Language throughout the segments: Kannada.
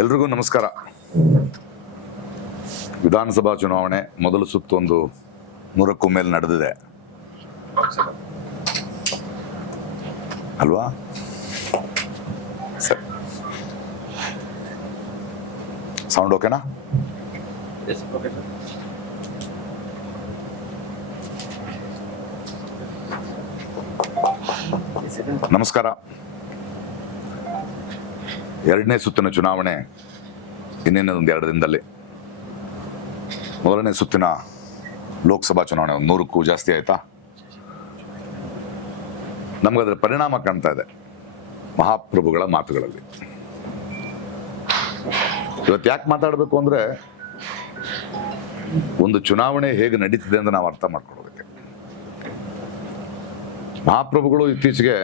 ಎಲ್ರಿಗೂ ನಮಸ್ಕಾರ. ವಿಧಾನಸಭಾ ಚುನಾವಣೆ ಮೊದಲ ಸುತ್ತು ಒಂದು 100ಕ್ಕೂ ಮೇಲೆ ನಡೆದಿದೆ ಅಲ್ವಾ? ಸರಿ, ಸೌಂಡ್ ಓಕೆನಾ? ನಮಸ್ಕಾರ. ಎರಡನೇ ಸುತ್ತಿನ ಚುನಾವಣೆ ಇನ್ನೇನು ಒಂದು 2 ದಿನದಲ್ಲಿ. ಮೊದಲನೇ ಸುತ್ತಿನ ಲೋಕಸಭಾ ಚುನಾವಣೆ 100ಕ್ಕೂ ಜಾಸ್ತಿ ಆಯ್ತಾ? ನಮಗದರ ಪರಿಣಾಮ ಕಾಣ್ತಾ ಇದೆ ಮಹಾಪ್ರಭುಗಳ ಮಾತುಗಳಲ್ಲಿ. ಇವತ್ತು ಯಾಕೆ ಮಾತಾಡಬೇಕು ಅಂದ್ರೆ, ಒಂದು ಚುನಾವಣೆ ಹೇಗೆ ನಡೀತಿದೆ ಅಂತ ನಾವು ಅರ್ಥ ಮಾಡ್ಕೊಳ್ಳೋದಕ್ಕೆ. ಮಹಾಪ್ರಭುಗಳು ಇತ್ತೀಚೆಗೆ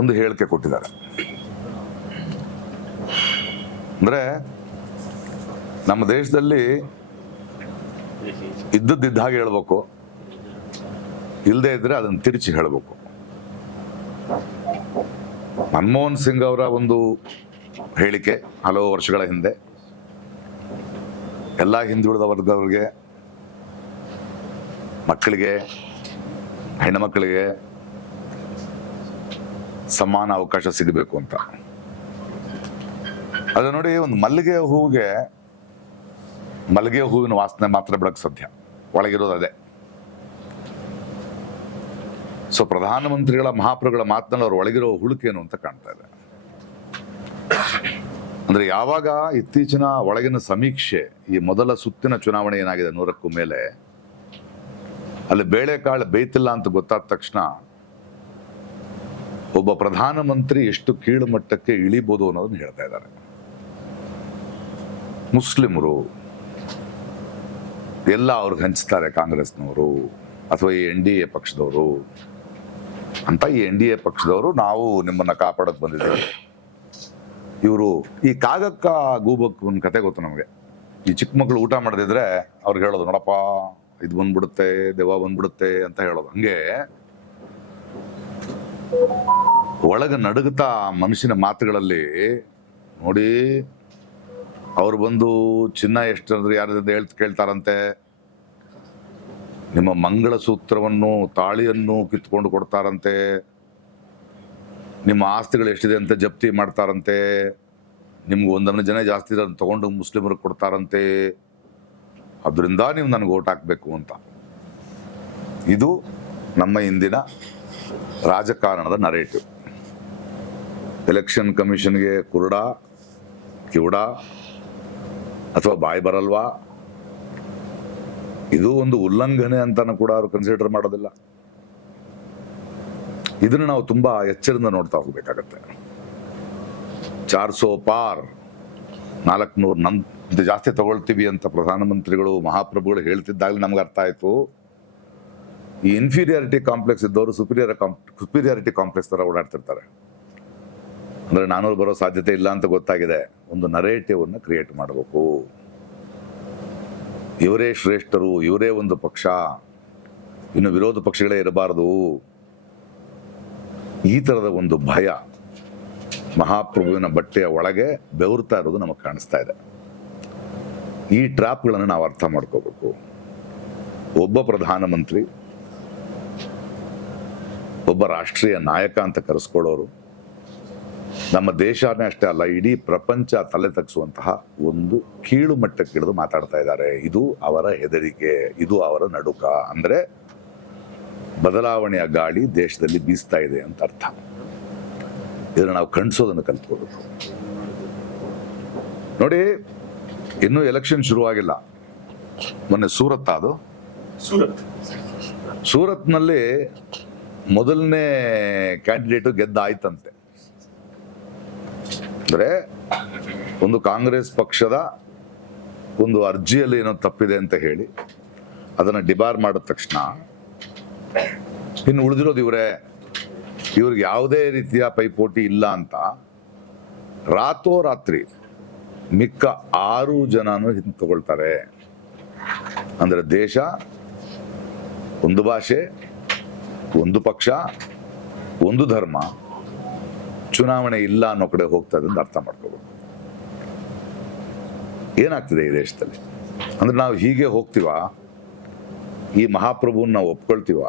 ಒಂದು ಹೇಳಿಕೆ ಕೊಟ್ಟಿದ್ದಾರೆ. ಅಂದ್ರೆ ನಮ್ಮ ದೇಶದಲ್ಲಿ ಇದ್ದದ್ದಿದ್ದ ಹಾಗೆ ಹೇಳ್ಬೇಕು, ಇಲ್ಲದೆ ಇದ್ರೆ ಅದನ್ನು ತಿರುಚಿ ಹೇಳಬೇಕು. ಮನಮೋಹನ್ ಸಿಂಗ್ ಅವರ ಒಂದು ಹೇಳಿಕೆ ಹಲವು ವರ್ಷಗಳ ಹಿಂದೆ ಎಲ್ಲ ಹಿಂದುಳಿದ ವರ್ಗದವರಿಗೆ, ಮಕ್ಕಳಿಗೆ, ಹೆಣ್ಣುಮಕ್ಕಳಿಗೆ ಸಮಾನ ಅವಕಾಶ ಸಿಗಬೇಕು ಅಂತ. ಅದು ನೋಡಿ, ಒಂದು ಮಲ್ಲಿಗೆ ಹೂವಿನ ವಾಸನೆ ಮಾತ್ರ ಬೆಳಕು ಸಾಧ್ಯ, ಒಳಗಿರೋದು ಅದೇ. ಸೊ ಪ್ರಧಾನಮಂತ್ರಿಗಳ ಮಹಾಪ್ರಭುಗಳ ಮಾತನಾಡಿ ಅವ್ರ ಒಳಗಿರೋ ಹುಳುಕೇನು ಅಂತ ಕಾಣ್ತಾ ಇದೆ. ಅಂದ್ರೆ ಯಾವಾಗ ಇತ್ತೀಚಿನ ಒಳಗಿನ ಸಮೀಕ್ಷೆ, ಈ ಮೊದಲ ಸುತ್ತಿನ ಚುನಾವಣೆ ಏನಾಗಿದೆ 100ಕ್ಕೂ ಮೇಲೆ, ಅಲ್ಲಿ ಬೇಳೆಕಾಳು ಬೇಯ್ತಿಲ್ಲ ಅಂತ ಗೊತ್ತಾದ ತಕ್ಷಣ ಒಬ್ಬ ಪ್ರಧಾನಮಂತ್ರಿ ಎಷ್ಟು ಕೀಳು ಮಟ್ಟಕ್ಕೆ ಇಳಿಬೋದು ಅನ್ನೋದನ್ನ ಹೇಳ್ತಾ ಇದ್ದಾರೆ. ಮುಸ್ಲಿಮರು ಎಲ್ಲ ಅವ್ರಿಗೆ ಹಂಚ್ತಾರೆ, ಕಾಂಗ್ರೆಸ್ನವರು ಅಥವಾ ಈ NDA ಪಕ್ಷದವರು ಅಂತ. ಈ NDA ಪಕ್ಷದವರು ನಾವು ನಿಮ್ಮನ್ನ ಕಾಪಾಡೋಕೆ ಬಂದಿದ್ದೇವೆ. ಇವರು ಈ ಕಾಗಕ್ಕ ಗೂಬಕ್ ಒಂದು ಕತೆ ಗೊತ್ತು ನಮಗೆ. ಈ ಚಿಕ್ಕ ಮಕ್ಕಳು ಊಟ ಮಾಡದಿದ್ರೆ ಅವ್ರಿಗೆ ಹೇಳೋದು, ನೋಡಪ್ಪ ಇದು ಬಂದ್ಬಿಡುತ್ತೆ, ದೆವ್ವ ಬಂದ್ಬಿಡುತ್ತೆ ಅಂತ ಹೇಳೋದು. ಹಂಗೆ ಒಳಗ ನಡುಗುತ್ತಾ ಮನುಷ್ಯನ ಮಾತುಗಳಲ್ಲಿ ನೋಡಿ, ಅವ್ರು ಬಂದು ಚಿನ್ನ ಎಷ್ಟಂದ್ರೆ ಯಾರ್ದು ಕೇಳ್ತಾರಂತೆ, ನಿಮ್ಮ ಮಂಗಳಸೂತ್ರವನ್ನು ತಾಳಿಯನ್ನು ಕಿತ್ಕೊಂಡು ಕೊಡ್ತಾರಂತೆ, ನಿಮ್ಮ ಆಸ್ತಿಗಳು ಎಷ್ಟಿದೆ ಅಂತ ಜಪ್ತಿ ಮಾಡ್ತಾರಂತೆ, ನಿಮ್ಗೆ 1 ಜನ ಜಾಸ್ತಿ ತಗೊಂಡು ಮುಸ್ಲಿಮರಿಗೆ ಕೊಡ್ತಾರಂತೆ, ಅದರಿಂದ ನೀವು ನನಗೆ ಓಟ್ ಹಾಕ್ಬೇಕು ಅಂತ. ಇದು ನಮ್ಮ ಇಂದಿನ ರಾಜಕಾರಣದ ನರೇಟಿವ್. ಎಲೆಕ್ಷನ್ ಕಮಿಷನ್ಗೆ ಕುರುಡ, ಕಿವುಡ ಅಥವಾ ಬಾಯಿ ಬರಲ್ವಾ, ಇದು ಒಂದು ಉಲ್ಲಂಘನೆ ಅಂತಾನು ಕೂಡ ಅವರು ಕನ್ಸಿಡರ್ ಮಾಡೋದಿಲ್ಲ. ಇದನ್ನು ನಾವು ತುಂಬಾ ಎಚ್ಚರದಿಂದ ನೋಡ್ತಾ ಹೋಗ್ಬೇಕಾಗತ್ತೆ. 400 ಪಾರ್ 400 ನಮ್ದು ಜಾಸ್ತಿ ತಗೊಳ್ತೀವಿ ಅಂತ ಪ್ರಧಾನಮಂತ್ರಿಗಳು ಮಹಾಪ್ರಭುಗಳು ಹೇಳ್ತಿದ್ದಾಗಲೇ ನಮ್ಗೆ ಅರ್ಥ ಆಯ್ತು, ಈ ಇನ್ಫೀರಿಯಾರಿಟಿ ಕಾಂಪ್ಲೆಕ್ಸ್ ಇದ್ದವರು ಸುಪೀರಿಯಾರಿಟಿ ಕಾಂಪ್ಲೆಕ್ಸ್ ತರ ಓಡಾಡ್ತಿರ್ತಾರೆ. ಅಂದ್ರೆ 400 ಬರೋ ಸಾಧ್ಯತೆ ಇಲ್ಲ ಅಂತ ಗೊತ್ತಾಗಿದೆ. ಒಂದು ನರೇಟಿವ್ ಅನ್ನು ಕ್ರಿಯೇಟ್ ಮಾಡಬೇಕು. ಇವರೇ ಶ್ರೇಷ್ಠರು, ಇವರೇ ಒಂದು ಪಕ್ಷ, ಇನ್ನು ವಿರೋಧ ಪಕ್ಷಗಳೇ ಇರಬಾರದು, ಈ ತರದ ಒಂದು ಭಯ ಮಹಾಪ್ರಭುವಿನ ಬಟ್ಟೆಯ ಒಳಗೆ ಬೆವರ್ತಾ ಇರೋದು ನಮಗೆ ಕಾಣಿಸ್ತಾ ಇದೆ. ಈ ಟ್ರಾಪ್ಗಳನ್ನು ನಾವು ಅರ್ಥ ಮಾಡ್ಕೋಬೇಕು. ಒಬ್ಬ ಪ್ರಧಾನಮಂತ್ರಿ, ಒಬ್ಬ ರಾಷ್ಟ್ರೀಯ ನಾಯಕ ಅಂತ ಕರೆಸ್ಕೊಳ್ಳೋರು ನಮ್ಮ ದೇಶನೇ ಅಷ್ಟೇ ಅಲ್ಲ, ಇಡೀ ಪ್ರಪಂಚ ತಲೆ ತಗ್ಸುವಂತಹ ಒಂದು ಕೀಳು ಮಟ್ಟಕ್ಕೆ ಹಿಡಿದು ಮಾತಾಡ್ತಾ ಇದ್ದಾರೆ. ಇದು ಅವರ ಹೆದರಿಕೆ, ಇದು ಅವರ ನಡುಕ. ಅಂದ್ರೆ ಬದಲಾವಣೆಯ ಗಾಳಿ ದೇಶದಲ್ಲಿ ಬೀಸ್ತಾ ಇದೆ ಅಂತ ಅರ್ಥ. ಇದನ್ನು ನಾವು ಖಂಡಿಸೋದನ್ನು ಕಲ್ತ್ಕೋಬೇಕು. ನೋಡಿ, ಇನ್ನೂ ಎಲೆಕ್ಷನ್ ಶುರುವಾಗಿಲ್ಲ. ಮೊನ್ನೆ ಸೂರತ್ನಲ್ಲಿ ಮೊದಲನೇ ಕ್ಯಾಂಡಿಡೇಟು ಗೆದ್ದಾಯ್ತಂತೆ. ಅಂದ್ರೆ ಒಂದು ಕಾಂಗ್ರೆಸ್ ಪಕ್ಷದ ಒಂದು ಅರ್ಜಿಯಲ್ಲಿ ಏನೋ ತಪ್ಪಿದೆ ಅಂತ ಹೇಳಿ ಅದನ್ನ ಡಿಬಾರ್ ಮಾಡಿದ ತಕ್ಷಣ ಇನ್ನು ಉಳಿದಿರೋದು ಇವ್ರಿಗೆ ಯಾವುದೇ ರೀತಿಯ ಪೈಪೋಟಿ ಇಲ್ಲ ಅಂತ ರಾತ್ರೋರಾತ್ರಿ ಮಿಕ್ಕ 6 ಜನನು ಹಿಂತುಕೊಳ್ತಾರೆ. ಅಂದ್ರೆ ದೇಶ, ಒಂದು ಭಾಷೆ, ಒಂದು ಪಕ್ಷ, ಒಂದು ಧರ್ಮ, ಚುನಾವಣೆ ಇಲ್ಲ ಅನ್ನೋ ಕಡೆ ಹೋಗ್ತಾ ಇದೆ ಅಂತ ಅರ್ಥ ಮಾಡ್ಕೋಬೇಕು. ಏನಾಗ್ತಿದೆ ಈ ದೇಶದಲ್ಲಿ ಅಂದ್ರೆ ನಾವು ಹೀಗೆ ಹೋಗ್ತೀವ, ಈ ಮಹಾಪ್ರಭುವನ್ನ ನಾವು ಒಪ್ಕೊಳ್ತೀವ.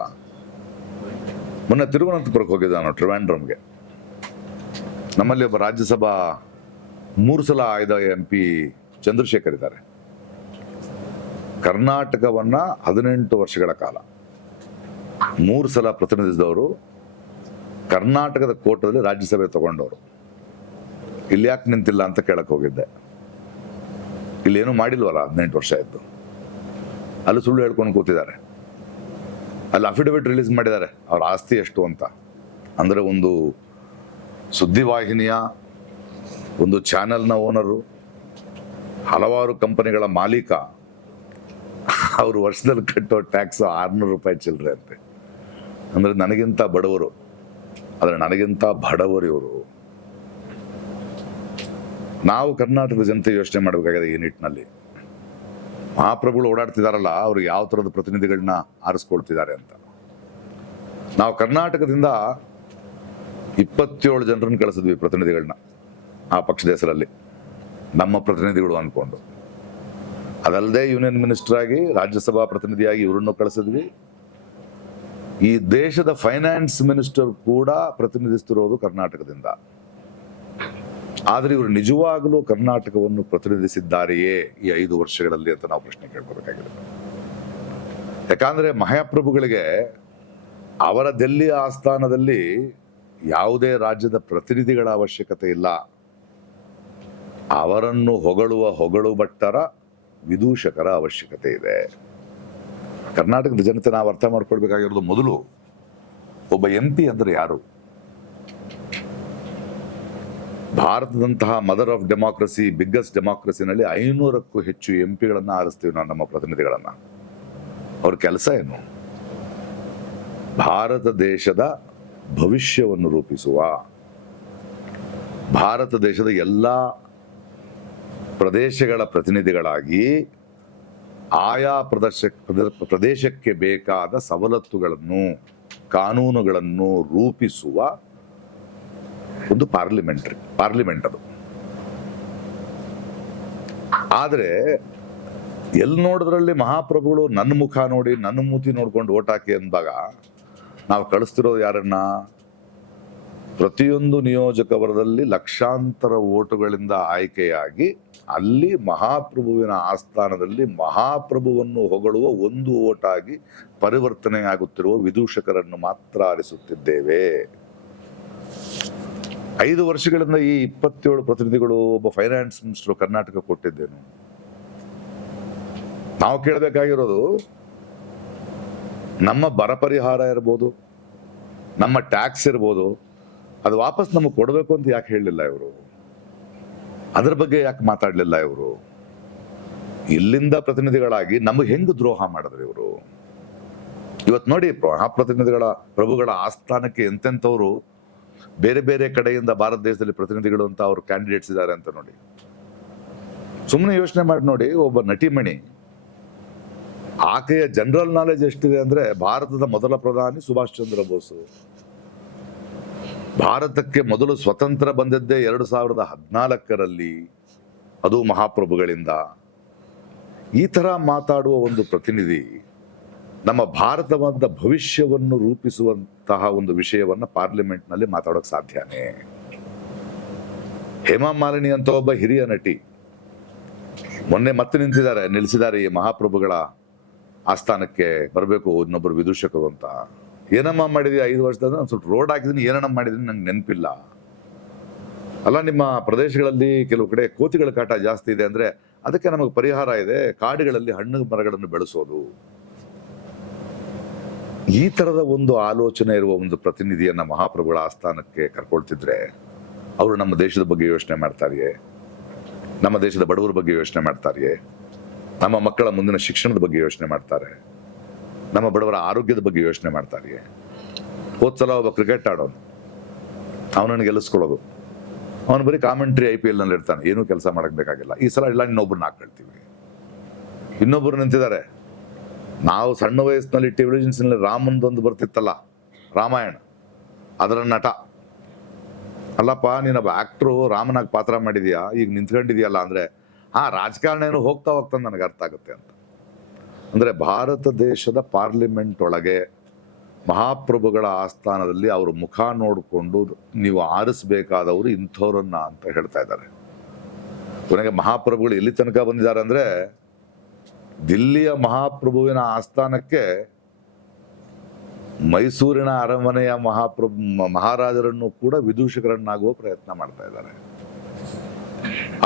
ಮೊನ್ನೆ ತಿರುವನಂತಪುರಕ್ಕೆ ಹೋಗಿದ್ದ ನಾನು, ಟ್ರಿವಾಂಡ್ರಮ್ಗೆ. ನಮ್ಮಲ್ಲಿ ಒಬ್ಬ ರಾಜ್ಯಸಭಾ 3 ಸಲ ಆಯ್ದ MP ಚಂದ್ರಶೇಖರ್ ಇದ್ದಾರೆ. ಕರ್ನಾಟಕವನ್ನ 18 ವರ್ಷಗಳ ಕಾಲ 3 ಸಲ ಪ್ರತಿನಿಧಿಸಿದವರು, ಕರ್ನಾಟಕದ ಕೋಟದಲ್ಲಿ ರಾಜ್ಯಸಭೆ ತಗೊಂಡವರು. ಇಲ್ಲಿ ಯಾಕೆ ನಿಂತಿಲ್ಲ ಅಂತ ಕೇಳಕ್ ಹೋಗಿದ್ದೆ. ಇಲ್ಲೇನು ಮಾಡಿಲ್ವಲ್ಲ 18 ವರ್ಷ ಆಯ್ತು. ಅಲ್ಲಿ ಸುಳ್ಳು ಹೇಳ್ಕೊಂಡು ಕೂತಿದ್ದಾರೆ. ಅಲ್ಲಿ ಅಫಿಡವಿಟ್ ರಿಲೀಸ್ ಮಾಡಿದ್ದಾರೆ ಅವ್ರ ಆಸ್ತಿ ಎಷ್ಟು ಅಂತ. ಅಂದ್ರೆ ಒಂದು ಸುದ್ದಿವಾಹಿನಿಯ, ಒಂದು ಚಾನೆಲ್ನ ಓನರು, ಹಲವಾರು ಕಂಪನಿಗಳ ಮಾಲೀಕ. ಅವರು ವರ್ಷದಲ್ಲಿ ಕಟ್ಟೋ ಟ್ಯಾಕ್ಸ್ 600 ರೂಪಾಯಿ ಚಿಲ್ಲರೆ ಅಂತೆ. ಅಂದ್ರೆ ನನಗಿಂತ ಬಡವರು, ಆದರೆ ನನಗಿಂತ ಬಡವರು ಇವರು. ನಾವು ಕರ್ನಾಟಕದ ಜನತೆ ಯೋಚನೆ ಮಾಡಬೇಕಾಗಿದೆ ಈ ನಿಟ್ಟಿನಲ್ಲಿ. ಮಹಾಪ್ರಭುಗಳು ಓಡಾಡ್ತಿದಾರಲ್ಲ, ಅವರು ಯಾವ ಥರದ ಪ್ರತಿನಿಧಿಗಳನ್ನ ಆರಿಸ್ಕೊಳ್ತಿದ್ದಾರೆ ಅಂತ. ನಾವು ಕರ್ನಾಟಕದಿಂದ 27 ಜನರನ್ನು ಕಳಿಸಿದ್ವಿ ಪ್ರತಿನಿಧಿಗಳನ್ನ, ಆ ಪಕ್ಷದ ಹೆಸರಲ್ಲಿ ನಮ್ಮ ಪ್ರತಿನಿಧಿಗಳು ಅನ್ಕೊಂಡು. ಅದಲ್ಲದೆ ಯೂನಿಯನ್ ಮಿನಿಸ್ಟರ್ ಆಗಿ, ರಾಜ್ಯಸಭಾ ಪ್ರತಿನಿಧಿಯಾಗಿ ಇವರನ್ನು ಕಳಿಸಿದ್ವಿ. ಈ ದೇಶದ ಫೈನಾನ್ಸ್ ಮಿನಿಸ್ಟರ್ ಕೂಡ ಪ್ರತಿನಿಧಿಸ್ತಿರೋದು ಕರ್ನಾಟಕದಿಂದ. ಆದರೆ ಇವರು ನಿಜವಾಗಲೂ ಕರ್ನಾಟಕವನ್ನು ಪ್ರತಿನಿಧಿಸಿದ್ದಾರೆಯೇ ಈ 5 ವರ್ಷಗಳಲ್ಲಿ ಅಂತ ನಾವು ಪ್ರಶ್ನೆ ಕೇಳ್ಕೋಬೇಕಾಗಿದೆ. ಯಾಕಂದ್ರೆ ಮಹಾಪ್ರಭುಗಳಿಗೆ ಅವರ ದಿಲ್ಲಿ ಆಸ್ಥಾನದಲ್ಲಿ ಯಾವುದೇ ರಾಜ್ಯದ ಪ್ರತಿನಿಧಿಗಳ ಅವಶ್ಯಕತೆ ಇಲ್ಲ. ಅವರನ್ನು ಹೊಗಳುವ ಹೊಗಳು ಭಟ್ಟರ, ವಿದೂಷಕರ ಅವಶ್ಯಕತೆ ಇದೆ. ಕರ್ನಾಟಕದ ಜನತೆ ನಾವು ಅರ್ಥ ಮಾಡ್ಕೊಳ್ಬೇಕಾಗಿರೋದು, ಮೊದಲು ಒಬ್ಬ MP ಅಂದ್ರೆ ಯಾರು? ಭಾರತದಂತಹ ಮದರ್ ಆಫ್ ಡೆಮಾಕ್ರಸಿ, ಬಿಗ್ಗೆಸ್ಟ್ ಡೆಮಾಕ್ರಸಿನಲ್ಲಿ 500ಕ್ಕೂ ಹೆಚ್ಚು MP ಆರಿಸ್ತೀವಿ ನಾವು, ನಮ್ಮ ಪ್ರತಿನಿಧಿಗಳನ್ನ. ಅವ್ರ ಕೆಲಸ ಏನು? ಭಾರತ ದೇಶದ ಭವಿಷ್ಯವನ್ನು ರೂಪಿಸುವ, ಭಾರತ ದೇಶದ ಎಲ್ಲ ಪ್ರದೇಶಗಳ ಪ್ರತಿನಿಧಿಗಳಾಗಿ ಆಯಾ ಪ್ರದೇಶಕ್ಕೆ ಬೇಕಾದ ಸವಲತ್ತುಗಳನ್ನು, ಕಾನೂನುಗಳನ್ನು ರೂಪಿಸುವ ಒಂದು ಪಾರ್ಲಿಮೆಂಟ್ ಅದು. ಆದ್ರೆ ಎಲ್ಲಿ ನೋಡಿದ್ರಲ್ಲಿ ಮಹಾಪ್ರಭುಗಳು ನನ್ನ ಮುಖ ನೋಡಿ, ನನ್ನ ಮೂತಿ ನೋಡ್ಕೊಂಡು ಓಟ್ ಹಾಕಿ ಅಂದಾಗ ನಾವು ಕಳಿಸ್ತಿರೋದು ಯಾರನ್ನ? ಪ್ರತಿಯೊಂದು ನಿಯೋಜಕ ವರ್ಗದಲ್ಲಿ ಲಕ್ಷಾಂತರ ಓಟುಗಳಿಂದ ಆಯ್ಕೆಯಾಗಿ ಅಲ್ಲಿ ಮಹಾಪ್ರಭುವಿನ ಆಸ್ಥಾನದಲ್ಲಿ ಮಹಾಪ್ರಭುವನ್ನು ಹೊಗಳುವ ಒಂದು ಓಟಾಗಿ ಪರಿವರ್ತನೆಯಾಗುತ್ತಿರುವ ವಿದೂಷಕರನ್ನು ಮಾತ್ರ ಆರಿಸುತ್ತಿದ್ದೇವೆ. 5 ವರ್ಷಗಳಿಂದ ಈ 27 ಪ್ರತಿನಿಧಿಗಳು, ಒಬ್ಬ ಫೈನಾನ್ಸ್ ಮಿನಿಸ್ಟರ್ ಕರ್ನಾಟಕ ಕೊಟ್ಟಿದ್ದೇನು? ನಾವು ಕೇಳಬೇಕಾಗಿರೋದು, ನಮ್ಮ ಬರ ಪರಿಹಾರ ಇರ್ಬೋದು, ನಮ್ಮ ಟ್ಯಾಕ್ಸ್ ಇರ್ಬೋದು, ಅದು ವಾಪಸ್ ನಮಗೆ ಕೊಡಬೇಕು ಅಂತ ಯಾಕೆ ಹೇಳಲಿಲ್ಲ ಇವರು? ಅದ್ರ ಬಗ್ಗೆ ಯಾಕೆ ಮಾತಾಡಲಿಲ್ಲ ಇವರು? ಇಲ್ಲಿಂದ ಪ್ರತಿನಿಧಿಗಳಾಗಿ ನಮಗೆ ಹೆಂಗ್ ದ್ರೋಹ ಮಾಡಿದ್ರು ಇವರು? ಇವತ್ತು ನೋಡಿ, ಮಹಾಪ್ರತಿನಿಧಿಗಳ, ಪ್ರಭುಗಳ ಆಸ್ಥಾನಕ್ಕೆ ಎಂತೆಂಥವ್ರು ಬೇರೆ ಬೇರೆ ಕಡೆಯಿಂದ ಭಾರತ ದೇಶದಲ್ಲಿ ಪ್ರತಿನಿಧಿಗಳು ಅಂತ ಅವರು ಕ್ಯಾಂಡಿಡೇಟ್ಸ್ ಇದ್ದಾರೆ ಅಂತ ನೋಡಿ. ಸುಮ್ಮನೆ ಯೋಚನೆ ಮಾಡಿ ನೋಡಿ, ಒಬ್ಬ ನಟಿಮಣಿ, ಆಕೆಯ ಜನರಲ್ ನಾಲೆಜ್ ಎಷ್ಟಿದೆ ಅಂದ್ರೆ, ಭಾರತದ ಮೊದಲ ಪ್ರಧಾನಿ ಸುಭಾಷ್ ಚಂದ್ರ ಬೋಸ್, ಭಾರತಕ್ಕೆ ಮೊದಲು ಸ್ವತಂತ್ರ ಬಂದದ್ದೇ 2014ರಲ್ಲಿ, ಅದು ಮಹಾಪ್ರಭುಗಳಿಂದ. ಈ ತರ ಮಾತಾಡುವ ಒಂದು ಪ್ರತಿನಿಧಿ ನಮ್ಮ ಭಾರತದ ಭವಿಷ್ಯವನ್ನು ರೂಪಿಸುವಂತಹ ಒಂದು ವಿಷಯವನ್ನ ಪಾರ್ಲಿಮೆಂಟ್ ನಲ್ಲಿ ಮಾತಾಡೋಕೆ ಸಾಧ್ಯನೇ? ಹೇಮಾ ಮಾಲಿನಿ ಅಂತ ಒಬ್ಬ ಹಿರಿಯ ನಟಿ ಮೊನ್ನೆ ಮತ್ತೆ ನಿಲ್ಲಿಸಿದ್ದಾರೆ ಈ ಮಹಾಪ್ರಭುಗಳ ಆಸ್ಥಾನಕ್ಕೆ ಬರಬೇಕು ಇನ್ನೊಬ್ಬರು ವಿದೂಷಕರು ಅಂತ. ಏನಮ್ಮ ಮಾಡಿದ್ವಿ 5 ವರ್ಷದಿಂದ? ಒಂದು ಸ್ವಲ್ಪ ರೋಡ್ ಹಾಕಿದೀನಿ, ಏನಮ್ಮ ಮಾಡಿದೀನಿ ನಂಗೆ ನೆನಪಿಲ್ಲ. ಅಲ್ಲ, ನಿಮ್ಮ ಪ್ರದೇಶಗಳಲ್ಲಿ ಕೆಲವು ಕಡೆ ಕೋತಿಗಳ ಕಾಟ ಜಾಸ್ತಿ ಇದೆ ಅಂದ್ರೆ ಅದಕ್ಕೆ ನಮಗೆ ಪರಿಹಾರ ಇದೆ, ಕಾಡುಗಳಲ್ಲಿ ಹಣ್ಣು ಮರಗಳನ್ನು ಬೆಳೆಸೋದು. ಈ ತರದ ಒಂದು ಆಲೋಚನೆ ಇರುವ ಒಂದು ಪ್ರತಿನಿಧಿಯನ್ನ ಮಹಾಪ್ರಭುಗಳ ಆಸ್ಥಾನಕ್ಕೆ ಕರ್ಕೊಳ್ತಿದ್ರೆ ಅವರು ನಮ್ಮ ದೇಶದ ಬಗ್ಗೆ ಯೋಚನೆ ಮಾಡ್ತಾರೆಯೇ? ನಮ್ಮ ದೇಶದ ಬಡವರ ಬಗ್ಗೆ ಯೋಚನೆ ಮಾಡ್ತಾರೆಯೇ? ನಮ್ಮ ಮಕ್ಕಳ ಮುಂದಿನ ಶಿಕ್ಷಣದ ಬಗ್ಗೆ ಯೋಚನೆ ಮಾಡ್ತಾರೆ? ನಮ್ಮ ಬಡವರ ಆರೋಗ್ಯದ ಬಗ್ಗೆ ಯೋಚನೆ ಮಾಡ್ತಾರೆಯೇ? ಹೋದ್ಸಲ ಒಬ್ಬ ಕ್ರಿಕೆಟ್ ಆಡೋನು, ಅವನನ್ನು ಗೆಲ್ಲಿಸ್ಕೊಳ್ಳೋದು, ಅವನು ಬರೀ ಕಾಮೆಂಟ್ರಿ IPL ನಲ್ಲಿ ಇರ್ತಾನೆ, ಏನೂ ಕೆಲಸ ಮಾಡಕ್ ಬೇಕಾಗಿಲ್ಲ. ಈ ಸಲ ಇಲ್ಲ, ಇನ್ನೊಬ್ರನ್ನ ಹಾಕೊಳ್ತೀವಿ. ಇನ್ನೊಬ್ರು ನಿಂತಿದ್ದಾರೆ. ನಾವು ಸಣ್ಣ ವಯಸ್ಸಿನಲ್ಲಿ ಟೆಲಿವಿಷನ್ಸ್ನಲ್ಲಿ ರಾಮಂದೊಂದು ಬರ್ತಿತ್ತಲ್ಲ, ರಾಮಾಯಣ, ಅದರ ನಟ ಅಲ್ಲಪ್ಪ ನೀನೊಬ್ಬ ಆಕ್ಟ್ರು ರಾಮನಾಗ್ ಪಾತ್ರ ಮಾಡಿದ್ಯಾ, ಈಗ ನಿಂತ್ಕೊಂಡಿದ್ಯಲ್ಲ ಅಂದ್ರೆ ರಾಜಕಾರಣ ಏನು ಹೋಗ್ತಾ ಹೋಗ್ತಾ ನನಗೆ ಅರ್ಥ ಆಗುತ್ತೆ ಅಂತ. ಅಂದ್ರೆ ಭಾರತ ದೇಶದ ಪಾರ್ಲಿಮೆಂಟ್ ಒಳಗೆ ಮಹಾಪ್ರಭುಗಳ ಆಸ್ಥಾನದಲ್ಲಿ ಅವ್ರ ಮುಖ ನೋಡಿಕೊಂಡು ನೀವು ಆರಿಸಬೇಕಾದವರು ಇಂಥವ್ರನ್ನ ಅಂತ ಹೇಳ್ತಾ ಇದ್ದಾರೆ. ಕೊನೆಗೆ ಮಹಾಪ್ರಭುಗಳು ಎಲ್ಲಿ ತನಕ ಬಂದಿದ್ದಾರೆ ಅಂದ್ರೆ ದಿಲ್ಲಿಯ ಮಹಾಪ್ರಭುವಿನ ಆಸ್ಥಾನಕ್ಕೆ ಮೈಸೂರಿನ ಅರಮನೆಯ ಮಹಾರಾಜರನ್ನು ಕೂಡ ವಿದೂಷಕರನ್ನಾಗುವ ಪ್ರಯತ್ನ ಮಾಡ್ತಾ ಇದ್ದಾರೆ.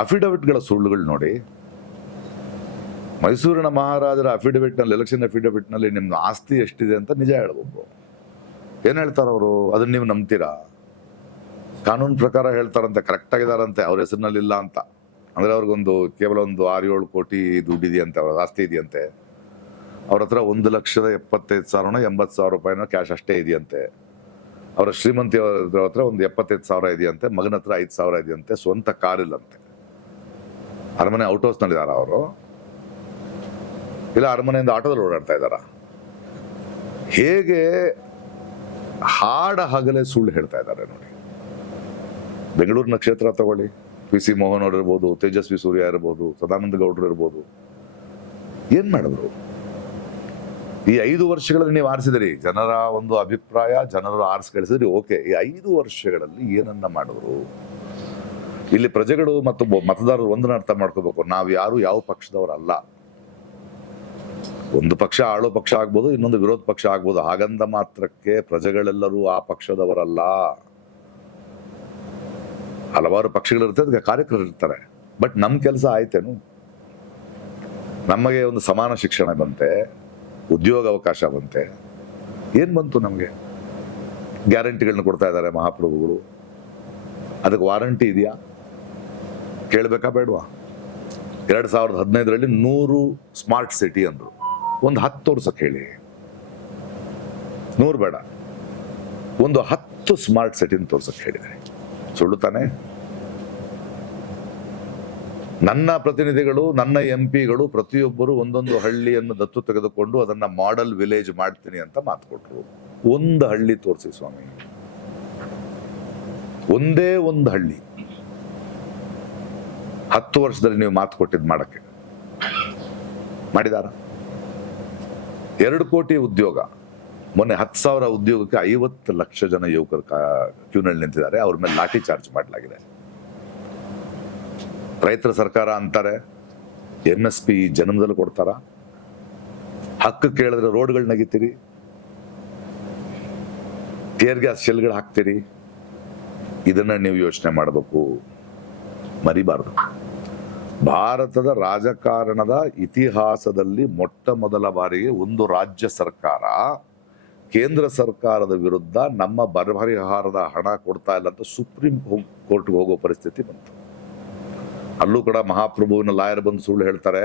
ಅಫಿಡವಿಟ್ಗಳ ಸುಳ್ಳುಗಳು ನೋಡಿ. ಮೈಸೂರಿನ ಮಹಾರಾಜರ ಅಫಿಡವಿಟ್ನಲ್ಲಿ, ಎಲೆಕ್ಷನ್ ಅಫಿಡವಿಟ್ನಲ್ಲಿ ನಿಮ್ದು ಆಸ್ತಿ ಎಷ್ಟಿದೆ ಅಂತ ನಿಜ ಹೇಳ್ಬೇಕು. ಏನ್ ಹೇಳ್ತಾರ ಅವರು? ಅದನ್ನ ನೀವು ನಂಬ್ತೀರಾ? ಕಾನೂನು ಪ್ರಕಾರ ಹೇಳ್ತಾರಂತೆ, ಕರೆಕ್ಟ್ ಆಗಿದಾರಂತೆ, ಅವ್ರ ಹೆಸರಿನಲ್ಲಿ ಇಲ್ಲ ಅಂತ. ಅಂದ್ರೆ ಅವ್ರಿಗೊಂದು ಕೇವಲ ಒಂದು 6-7 ಕೋಟಿ ದುಡ್ಡಿದೆಯಂತೆ, ಅವ್ರ ಆಸ್ತಿ ಇದೆಯಂತೆ. ಅವ್ರ ಹತ್ರ 1,75,000 80,000 ರೂಪಾಯಿನ ಕ್ಯಾಶ್ ಅಷ್ಟೇ ಇದೆಯಂತೆ. ಅವರ ಶ್ರೀಮಂತಿ ಹತ್ರ ಒಂದು 75,000 ಇದೆಯಂತೆ, ಮಗನ ಹತ್ರ 5,000 ಇದೆಯಂತೆ, ಸ್ವಂತ ಕಾರ್ ಇಲ್ಲಂತೆ. ಅರಮನೆ ಔಟ್ ಹೌಸ್ ನಲ್ಲಿದಾರ ಅವರು, ಇಲ್ಲ ಅರಮನೆಯಿಂದ ಆಟೋದಲ್ಲಿ ಓಡಾಡ್ತಾ ಇದ್ದಾರ? ಹೇಗೆ ಹಾಡ ಹಗಲೇ ಸುಳ್ಳು ಹೇಳ್ತಾ ಇದ್ದಾರೆ ನೋಡಿ. ಬೆಂಗಳೂರು ನಕ್ಷತ್ರ ತಗೊಳ್ಳಿ, PC ಮೋಹನ್ ಅವರು ಇರ್ಬೋದು, ತೇಜಸ್ವಿ ಸೂರ್ಯ ಇರ್ಬೋದು, ಸದಾನಂದ ಗೌಡರು ಇರ್ಬೋದು. ಏನ್ ಮಾಡಿದ್ರು? ಈ 5 ವರ್ಷಗಳಲ್ಲಿ ನೀವು ಆರಿಸಿದ್ರಿ, ಜನರ ಒಂದು ಅಭಿಪ್ರಾಯ, ಜನರು ಆರಿಸಿ ಕಳಿಸಿದ್ರಿ, ಓಕೆ. ಈ 5 ವರ್ಷಗಳಲ್ಲಿ ಏನನ್ನ ಮಾಡಿದ್ರು? ಇಲ್ಲಿ ಪ್ರಜೆಗಳು ಮತ್ತು ಮತದಾರರು ಒಂದನ್ನ ಅರ್ಥ ಮಾಡ್ಕೋಬೇಕು, ನಾವು ಯಾರು ಯಾವ ಪಕ್ಷದವರಲ್ಲ. ಒಂದು ಪಕ್ಷ ಆಳೋ ಪಕ್ಷ ಆಗ್ಬೋದು, ಇನ್ನೊಂದು ವಿರೋಧ ಪಕ್ಷ ಆಗ್ಬೋದು. ಹಾಗಂದ ಮಾತ್ರಕ್ಕೆ ಪ್ರಜೆಗಳೆಲ್ಲರೂ ಆ ಪಕ್ಷದವರಲ್ಲ. ಹಲವಾರು ಪಕ್ಷಗಳಿರುತ್ತೆ, ಅದಕ್ಕೆ ಕಾರ್ಯಕರ್ತರು ಇರ್ತಾರೆ. ಬಟ್ ನಮ್ ಕೆಲಸ ಆಯ್ತೇನು? ನಮಗೆ ಒಂದು ಸಮಾನ ಶಿಕ್ಷಣ ಬಂತೆ, ಉದ್ಯೋಗ ಅವಕಾಶ ಬಂತೆ, ಏನ್ ಬಂತು ನಮ್ಗೆ? ಗ್ಯಾರಂಟಿಗಳನ್ನ ಕೊಡ್ತಾ ಇದ್ದಾರೆ ಮಹಾಪ್ರಭುಗಳು. ಅದಕ್ಕೆ ವಾರಂಟಿ ಇದೆಯಾ? ಕೇಳ್ಬೇಕಾ ಬೇಡವಾ? 2015ರಲ್ಲಿ 100 ಸ್ಮಾರ್ಟ್ ಸಿಟಿ ಅಂದ್ರು. ಒಂದು 10 ತೋರ್ಸಕ್ ಹೇಳಿ. 100 ಬೇಡ, ಒಂದು 10 ಸ್ಮಾರ್ಟ್ ಸಿಟಿನ ತೋರ್ಸಕ್ ಹೇಳಿದೆ. ಸುಳ್ಳು ತಾನೆ? ನನ್ನ ಪ್ರತಿನಿಧಿಗಳು, ನನ್ನ MP ಗಳು ಪ್ರತಿಯೊಬ್ಬರು ಒಂದೊಂದು ಹಳ್ಳಿಯನ್ನು ದತ್ತು ತೆಗೆದುಕೊಂಡು ಅದನ್ನ ಮಾಡೆಲ್ ವಿಲೇಜ್ ಮಾಡ್ತೀನಿ ಅಂತ ಮಾತು ಕೊಟ್ರು. ಒಂದು ಹಳ್ಳಿ ತೋರಿಸಿ ಸ್ವಾಮಿ, ಒಂದೇ ಒಂದು ಹಳ್ಳಿ. 10 ವರ್ಷದಲ್ಲಿ ನೀವು ಮಾತು ಕೊಟ್ಟಿದ್ ಮಾಡಕ್ಕೆ ಮಾಡಿದಾರ? 2 ಕೋಟಿ ಉದ್ಯೋಗ. ಮೊನ್ನೆ 10,000 ಉದ್ಯೋಗಕ್ಕೆ 50 ಲಕ್ಷ ಜನ ಯುವಕರು ಕ್ಯೂನಲ್ಲಿ ನಿಂತಿದ್ದಾರೆ. ಅವ್ರ ಮೇಲೆ ಲಾಠಿ ಚಾರ್ಜ್ ಮಾಡಲಾಗಿದೆ. ರೈತರ ಸರ್ಕಾರ ಅಂತಾರೆ, MSP ಜನ್ಮದಲ್ಲಿ ಕೊಡ್ತಾರ? ಹಕ್ಕು ಕೇಳಿದ್ರೆ ರೋಡ್ಗಳು ನಗಿತೀರಿ, ಟೇರ್ ಗ್ಯಾಸ್ ಶೆಲ್ಗಳು ಹಾಕ್ತೀರಿ. ಇದನ್ನ ನೀವು ಯೋಚನೆ ಮಾಡಬೇಕು, ಮರಿಬಾರ್ದು. ಭಾರತದ ರಾಜಕಾರಣದ ಇತಿಹಾಸದಲ್ಲಿ ಮೊಟ್ಟ ಮೊದಲ ಬಾರಿಗೆ ಒಂದು ರಾಜ್ಯ ಸರ್ಕಾರ ಕೇಂದ್ರ ಸರ್ಕಾರದ ವಿರುದ್ಧ ನಮ್ಮ ಬರಪರಿಹಾರದ ಹಣ ಕೊಡ್ತಾ ಇಲ್ಲ ಅಂತ ಸುಪ್ರೀಂ ಕೋರ್ಟ್ಗೆ ಹೋಗೋ ಪರಿಸ್ಥಿತಿ ಬಂತು. ಅಲ್ಲೂ ಕೂಡ ಮಹಾಪ್ರಭುವಿನ ಲಾಯರ್ ಬಂದು ಸುಳ್ಳು ಹೇಳ್ತಾರೆ.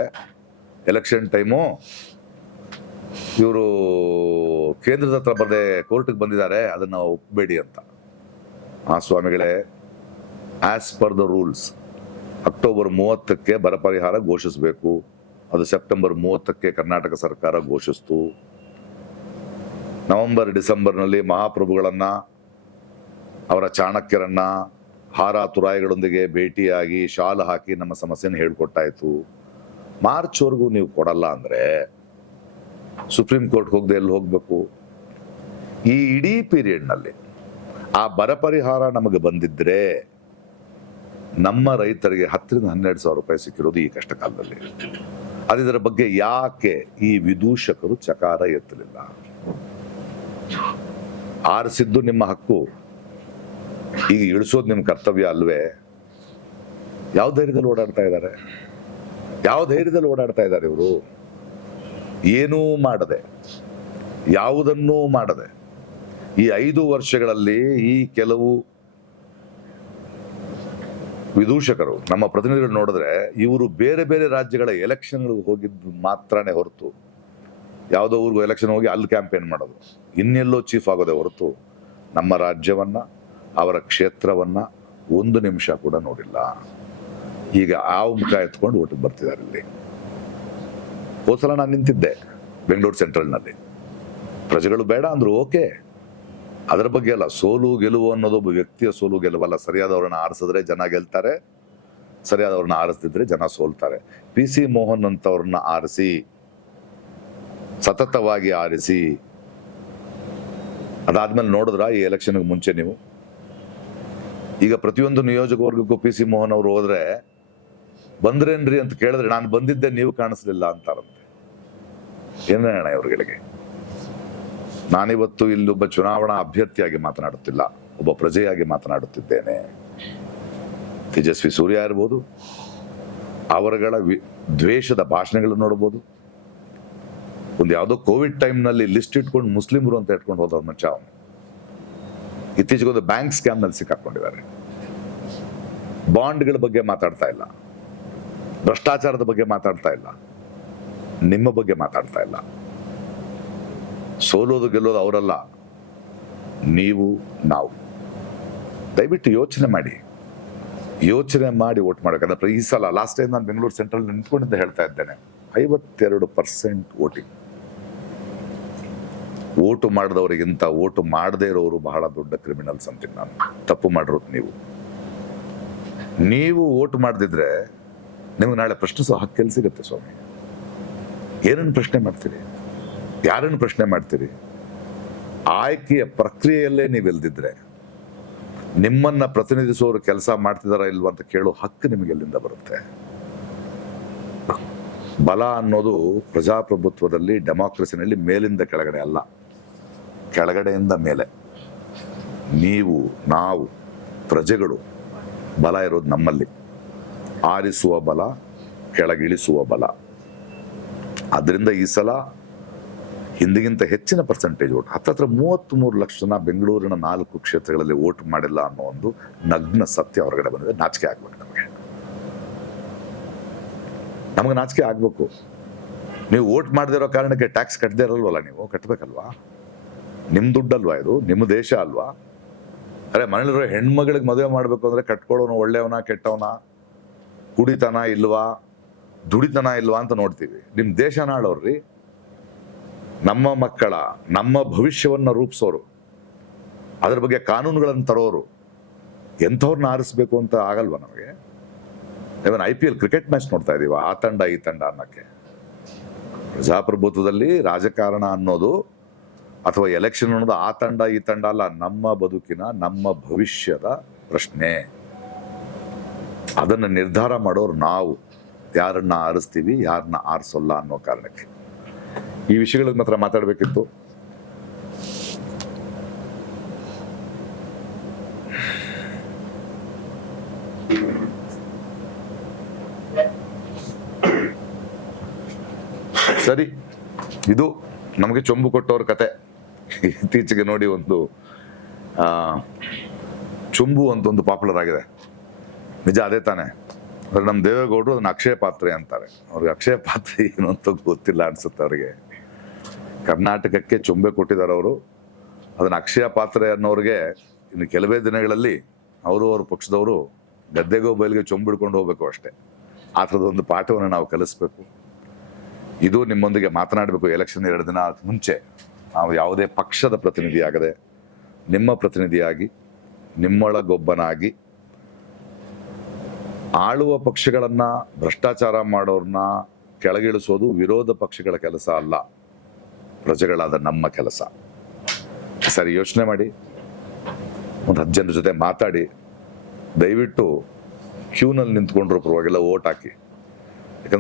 ಎಲೆಕ್ಷನ್ ಟೈಮು ಇವರು ಕೇಂದ್ರದ ಹತ್ರ ಬರದೆ ಕೋರ್ಟ್ಗೆ ಬಂದಿದ್ದಾರೆ, ಅದನ್ನ ಒಪ್ಪಬೇಡಿ ಅಂತ. ಸ್ವಾಮಿಗಳೇ, as per the rules October 30ಕ್ಕೆ ಬರ ಪರಿಹಾರ ಘೋಷಿಸಬೇಕು. ಅದು ಸೆಪ್ಟೆಂಬರ್ 30ಕ್ಕೆ ಕರ್ನಾಟಕ ಸರ್ಕಾರ ಘೋಷಿಸ್ತು. ನವೆಂಬರ್ ಡಿಸೆಂಬರ್ನಲ್ಲಿ ಮಹಾಪ್ರಭುಗಳನ್ನ, ಅವರ ಚಾಣಕ್ಯರನ್ನ ಹಾರ ತುರಾಯಿಗಳೊಂದಿಗೆ ಭೇಟಿಯಾಗಿ ಶಾಲು ಹಾಕಿ ನಮ್ಮ ಸಮಸ್ಯೆನ ಹೇಳ್ಕೊಟ್ಟಾಯ್ತು. ಮಾರ್ಚ್ವರೆಗೂ ನೀವು ಕೊಡಲ್ಲ ಅಂದ್ರೆ ಸುಪ್ರೀಂ ಕೋರ್ಟ್ ಹೋಗದೆ ಎಲ್ಲಿ ಹೋಗ್ಬೇಕು? ಈ ಇಡೀ ಪೀರಿಯಡ್ನಲ್ಲಿ ಆ ಬರ ಪರಿಹಾರ ನಮಗೆ ಬಂದಿದ್ರೆ ನಮ್ಮ ರೈತರಿಗೆ 10,000-12,000 ರೂಪಾಯಿ ಸಿಕ್ಕಿರೋದು ಈ ಕಷ್ಟ ಕಾಲದಲ್ಲಿ. ಅದರ ಬಗ್ಗೆ ಯಾಕೆ ಈ ವಿದೂಷಕರು ಚಕಾರ ಎತ್ತಲಿಲ್ಲ? ಆರಿಸಿದ್ದು ನಿಮ್ಮ ಹಕ್ಕು, ಈಗ ಇಳಿಸೋದು ನಿಮ್ಮ ಕರ್ತವ್ಯ ಅಲ್ವೇ? ಯಾವ ಧೈರ್ಯದಲ್ಲಿ ಓಡಾಡ್ತಾ ಇದ್ದಾರೆ? ಯಾವ ಧೈರ್ಯದಲ್ಲಿ ಓಡಾಡ್ತಾ ಇದ್ದಾರೆ ಇವರು? ಏನೂ ಮಾಡದೆ, ಯಾವುದನ್ನೂ ಮಾಡದೆ ಈ 5 ವರ್ಷಗಳಲ್ಲಿ ಈ ಕೆಲವು ವಿದೂಷಕರು, ನಮ್ಮ ಪ್ರತಿನಿಧಿಗಳು ನೋಡಿದ್ರೆ ಇವರು ಬೇರೆ ಬೇರೆ ರಾಜ್ಯಗಳ ಎಲೆಕ್ಷನ್ಗಳಿಗೆ ಹೋಗಿದ್ದು ಮಾತ್ರನೇ ಹೊರತು, ಯಾವುದೋ ಊರಿಗೂ ಎಲೆಕ್ಷನ್ ಹೋಗಿ ಅಲ್ಲಿ ಕ್ಯಾಂಪೇನ್ ಮಾಡೋದು, ಇನ್ನೆಲ್ಲೋ ಚೀಫ್ ಆಗೋದೇ ಹೊರತು ನಮ್ಮ ರಾಜ್ಯವನ್ನ, ಅವರ ಕ್ಷೇತ್ರವನ್ನ 1 ನಿಮಿಷ ಕೂಡ ನೋಡಿಲ್ಲ. ಈಗ ಆ ಮುಖ ಎತ್ಕೊಂಡು ಓಟಿಗೆ ಬರ್ತಿದ್ದಾರೆ. ಇಲ್ಲಿ ಹೋದ್ಸಲ ನಾನು ನಿಂತಿದ್ದೆ ಬೆಂಗಳೂರು ಸೆಂಟ್ರಲ್ನಲ್ಲಿ. ಪ್ರಜೆಗಳು ಬೇಡ ಅಂದ್ರು, ಓಕೆ, ಅದರ ಬಗ್ಗೆ ಅಲ್ಲ. ಸೋಲು ಗೆಲುವು ಅನ್ನೋದು ಒಬ್ಬ ವ್ಯಕ್ತಿಯ ಸೋಲು ಗೆಲುವಲ್ಲ. ಸರಿಯಾದವ್ರನ್ನ ಆರಿಸಿದ್ರೆ ಜನ ಗೆಲ್ತಾರೆ, ಸರಿಯಾದವ್ರನ್ನ ಆರಿಸದಿದ್ರೆ ಜನ ಸೋಲ್ತಾರೆ. ಪಿ ಸಿ ಮೋಹನ್ ಅಂತವ್ರನ್ನ ಆರಿಸಿ, ಸತತವಾಗಿ ಆರಿಸಿ, ಅದಾದ್ಮೇಲೆ ನೋಡಿದ್ರ ಈ ಎಲೆಕ್ಷನ್ಗೆ ಮುಂಚೆ ನೀವು ಈಗ ಪ್ರತಿಯೊಂದು ನಿಯೋಜಕವರ್ಗಕ್ಕೂ ಪಿ ಸಿ ಮೋಹನ್ ಅವರು ಹೋದ್ರೆ ಬಂದ್ರೇನ್ರಿ ಅಂತ ಕೇಳಿದ್ರೆ ನಾನು ಬಂದಿದ್ದೆ ನೀವು ಕಾಣಿಸ್ಲಿಲ್ಲ ಅಂತಾರಂತೆ. ಏನ್ ಹೇಳೋಣ ಇವ್ರುಗಳಿಗೆ? ನಾನಿವತ್ತು ಇಲ್ಲೊಬ್ಬ ಚುನಾವಣಾ ಅಭ್ಯರ್ಥಿಯಾಗಿ ಮಾತನಾಡುತ್ತಿಲ್ಲ, ಒಬ್ಬ ಪ್ರಜೆಯಾಗಿ ಮಾತನಾಡುತ್ತಿದ್ದೇನೆ. ತೇಜಸ್ವಿ ಸೂರ್ಯ ಇರ್ಬೋದು, ಅವರುಗಳ ದ್ವೇಷದ ಭಾಷಣಗಳನ್ನು ನೋಡ್ಬೋದು. ಒಂದು ಯಾವುದೋ ಕೋವಿಡ್ ಟೈಮ್ನಲ್ಲಿ ಲಿಸ್ಟ್ ಇಟ್ಕೊಂಡು ಮುಸ್ಲಿಮರು ಅಂತ ಇಟ್ಕೊಂಡು ಹೋದವ್ರ ಮಚ್ಚ ಅವನು. ಇತ್ತೀಚೆಗೆ ಒಂದು ಬ್ಯಾಂಕ್ ಸ್ಕ್ಯಾಮ್ ನಲ್ಲಿ ಸಿಕ್ಕಾಕೊಂಡಿದ್ದಾರೆ. ಬಾಂಡ್ಗಳ ಬಗ್ಗೆ ಮಾತಾಡ್ತಾ ಇಲ್ಲ, ಭ್ರಷ್ಟಾಚಾರದ ಬಗ್ಗೆ ಮಾತಾಡ್ತಾ ಇಲ್ಲ, ನಿಮ್ಮ ಬಗ್ಗೆ ಮಾತಾಡ್ತಾ ಇಲ್ಲ. ಸೋಲೋದು ಗೆಲ್ಲೋದು ಅವರಲ್ಲ, ನೀವು ನಾವು. ದಯವಿಟ್ಟು ಯೋಚನೆ ಮಾಡಿ ವೋಟ್ ಮಾಡಬೇಕಂದ್ರೆ ಈ ಸಲ ಲಾಸ್ಟ್ ಟೈಮ್ ನಾನು ಬೆಂಗಳೂರು ಸೆಂಟ್ರಲ್ ನಿಂತ್ಕೊಂಡಿದ್ದೆ ಹೇಳ್ತಾ ಇದ್ದೇನೆ, 52% ವೋಟಿಂಗ್. ವೋಟು ಮಾಡಿದವರಿಗಿಂತ ವೋಟು ಮಾಡದೇ ಇರೋರು ಬಹಳ ದೊಡ್ಡ ಕ್ರಿಮಿನಲ್ಸ್ ಅಂತೀನಿ ನಾನು. ತಪ್ಪು ಮಾಡಿರೋದು ನೀವು ವೋಟ್ ಮಾಡದಿದ್ರೆ ನಿಮ್ಗೆ ನಾಳೆ ಪ್ರಶ್ನಿಸೋ ಹಕ್ಕೆಲ್ಲಿ ಸಿಗುತ್ತೆ ಸ್ವಾಮಿ? ಏನನ್ನು ಪ್ರಶ್ನೆ ಮಾಡ್ತೀರಿ? ಯಾರನ್ನು ಪ್ರಶ್ನೆ ಮಾಡ್ತೀರಿ? ಆಯ್ಕೆಯ ಪ್ರಕ್ರಿಯೆಯಲ್ಲೇ ನೀವೆಲ್ದಿದ್ರೆ ನಿಮ್ಮನ್ನ ಪ್ರತಿನಿಧಿಸುವವರು ಕೆಲಸ ಮಾಡ್ತಿದಾರ ಇಲ್ವಾ ಅಂತ ಕೇಳೋ ಹಕ್ಕು ನಿಮಗೆ ಎಲ್ಲಿಂದ ಬರುತ್ತೆ? ಬಲ ಅನ್ನೋದು ಪ್ರಜಾಪ್ರಭುತ್ವದಲ್ಲಿ, ಡೆಮಾಕ್ರಸಿನಲ್ಲಿ ಮೇಲಿಂದ ಕೆಳಗಡೆ ಅಲ್ಲ, ಕೆಳಗಡೆಯಿಂದ ಮೇಲೆ. ನೀವು, ನಾವು, ಪ್ರಜೆಗಳು, ಬಲ ಇರೋದು ನಮ್ಮಲ್ಲಿ. ಆರಿಸುವ ಬಲ, ಕೆಳಗಿಳಿಸುವ ಬಲ. ಅದರಿಂದ ಈ ಸಲ ಹಿಂದಿಗಿಂತ ಹೆಚ್ಚಿನ ಪರ್ಸೆಂಟೇಜ್ ವೋಟ್, ಹತ್ತತ್ರ 33 ಲಕ್ಷ ಜನ ಬೆಂಗಳೂರಿನ 4 ಕ್ಷೇತ್ರಗಳಲ್ಲಿ ವೋಟ್ ಮಾಡಿಲ್ಲ ಅನ್ನೋ ಒಂದು ನಗ್ನ ಸತ್ಯ ಹೊರಗಡೆ ಬಂದಿದೆ. ನಾಚಿಕೆ ಆಗ್ಬೇಕು ನಮಗೆ ನಾಚಿಕೆ ಆಗ್ಬೇಕು. ನೀವು ವೋಟ್ ಮಾಡದಿರೋ ಕಾರಣಕ್ಕೆ ಟ್ಯಾಕ್ಸ್ ಕಟ್ಟದೇ ಇರಲ್ವಲ್ಲ? ನೀವು ಕಟ್ಟಬೇಕಲ್ವಾ? ನಿಮ್ಮ ದುಡ್ಡಲ್ವಾ ಇದು? ನಿಮ್ಮ ದೇಶ ಅಲ್ವಾ? ಅರೆ, ಮನೇಲಿರೋ ಹೆಣ್ಮಗಳಿಗೆ ಮದುವೆ ಮಾಡ್ಬೇಕು ಅಂದ್ರೆ ಕಟ್ಕೊಳ್ಳೋನು ಒಳ್ಳೆಯವನ ಕೆಟ್ಟವನ, ಕುಡಿತನ ಇಲ್ವಾ, ದುಡಿತನ ಇಲ್ವಾ ಅಂತ ನೋಡ್ತೀವಿ. ನಿಮ್ಮ ದೇಶ ನಾಳವ್ರಿ, ನಮ್ಮ ಮಕ್ಕಳ, ನಮ್ಮ ಭವಿಷ್ಯವನ್ನ ರೂಪಿಸೋರು, ಅದ್ರ ಬಗ್ಗೆ ಕಾನೂನುಗಳನ್ನು ತರೋರು, ಎಂಥವ್ರನ್ನ ಆರಿಸ್ಬೇಕು ಅಂತ ಆಗಲ್ವಾ ನಮಗೆ? ಇವನ್ IPL ಕ್ರಿಕೆಟ್ ಮ್ಯಾಚ್ ನೋಡ್ತಾ ಇದೀವ, ಆ ತಂಡ ಈ ತಂಡ ಅನ್ನಕ್ಕೆ. ಪ್ರಜಾಪ್ರಭುತ್ವದಲ್ಲಿ ರಾಜಕಾರಣ ಅನ್ನೋದು ಅಥವಾ ಎಲೆಕ್ಷನ್ ಅನ್ನೋದು ಆ ತಂಡ ಈ ತಂಡ ಅಲ್ಲ, ನಮ್ಮ ಬದುಕಿನ, ನಮ್ಮ ಭವಿಷ್ಯದ ಪ್ರಶ್ನೆ. ಅದನ್ನು ನಿರ್ಧಾರ ಮಾಡೋರು ನಾವು. ಯಾರನ್ನ ಆರಿಸ್ತೀವಿ, ಯಾರನ್ನ ಆರಿಸೋಲ್ಲ ಅನ್ನೋ ಕಾರಣಕ್ಕೆ ಈ ವಿಷಯಗಳಿಗೆ ಮಾತ್ರ ಮಾತಾಡಬೇಕಿತ್ತು. ಸರಿ, ಇದು ನಮಗೆ ಚೊಂಬು ಕೊಟ್ಟವ್ರ ಕತೆ. ಇತ್ತೀಚೆಗೆ ನೋಡಿ ಒಂದು ಚೊಂಬು ಅಂತ ಒಂದು ಪಾಪ್ಯುಲರ್ ಆಗಿದೆ. ನಿಜ ಅದೇ ತಾನೆ. ಅಂದ್ರೆ ನಮ್ಮ ದೇವೇಗೌಡರು ಅದನ್ನ ಅಕ್ಷಯ ಪಾತ್ರೆ ಅಂತಾರೆ. ಅವ್ರಿಗೆ ಅಕ್ಷಯ ಪಾತ್ರೆ ಏನು ಅಂತ ಗೊತ್ತಿಲ್ಲ ಅನ್ಸುತ್ತೆ ಅವ್ರಿಗೆ. ಕರ್ನಾಟಕಕ್ಕೆ ಚೊಂಬೆ ಕೊಟ್ಟಿದ್ದಾರೆ ಅವರು. ಅದನ್ನ ಅಕ್ಷಯ ಪಾತ್ರೆ ಅನ್ನೋರಿಗೆ ಇನ್ನು ಕೆಲವೇ ದಿನಗಳಲ್ಲಿ ಅವರು ಅವ್ರ ಪಕ್ಷದವರು ಗದ್ದೆಗೋ ಬಯಲಿಗೆ ಚೊಂಬಿಡ್ಕೊಂಡು ಹೋಗ್ಬೇಕು ಅಷ್ಟೇ. ಆ ಥರದೊಂದು ಪಾಠವನ್ನು ನಾವು ಕಲಿಸ್ಬೇಕು. ಇದು ನಿಮ್ಮೊಂದಿಗೆ ಮಾತನಾಡಬೇಕು. ಎಲೆಕ್ಷನ್ 2 ದಿನ ಮುಂಚೆ ನಾವು ಯಾವುದೇ ಪಕ್ಷದ ಪ್ರತಿನಿಧಿ ಆಗದೆ, ನಿಮ್ಮ ಪ್ರತಿನಿಧಿಯಾಗಿ, ನಿಮ್ಮೊಳಗೊಬ್ಬನಾಗಿ, ಆಳುವ ಪಕ್ಷಗಳನ್ನ, ಭ್ರಷ್ಟಾಚಾರ ಮಾಡೋರ್ನ ಕೆಳಗಿಳಿಸೋದು ವಿರೋಧ ಪಕ್ಷಗಳ ಕೆಲಸ ಅಲ್ಲ, ಪ್ರಜೆಗಳಾದ ನಮ್ಮ ಕೆಲಸ. ಸರಿ, ಯೋಚನೆ ಮಾಡಿ, ಒಂದು 10 ಜನರ ಜೊತೆ ಮಾತಾಡಿ, ದಯವಿಟ್ಟು ಕ್ಯೂನಲ್ಲಿ ನಿಂತ್ಕೊಂಡ್ರು ಪರವಾಗಿಲ್ಲ, ವೋಟ್ ಹಾಕಿ.